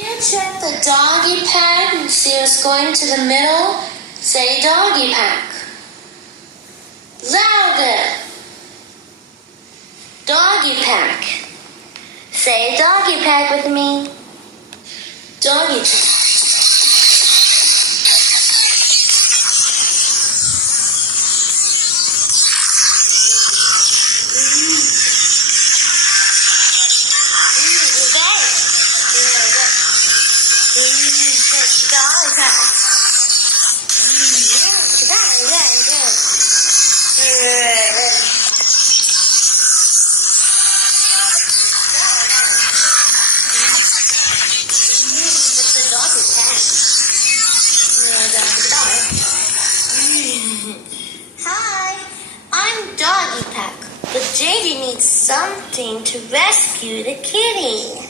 Check the doggy pack and see what's going to the middle. Say doggy pack. Louder. Doggy pack. Say doggy pack with me. Doggy pack. Hi, I'm Doggy Pack, but JJ needs something to rescue the kitty.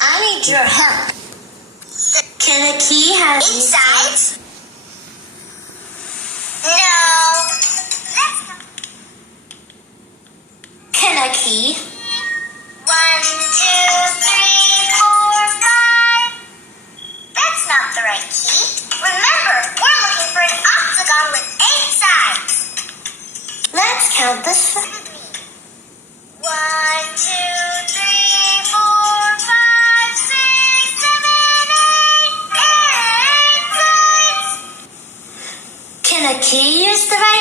I need your help. Can a key have inside? No. Can a key? 1, 2, 3, 4, 5. That's not the right key. Remember, we're looking for an octagon with 8 sides. Let's count the sides. 1, 2, 3, 4, 5, 6, 7, 8 sides. Can a key use the right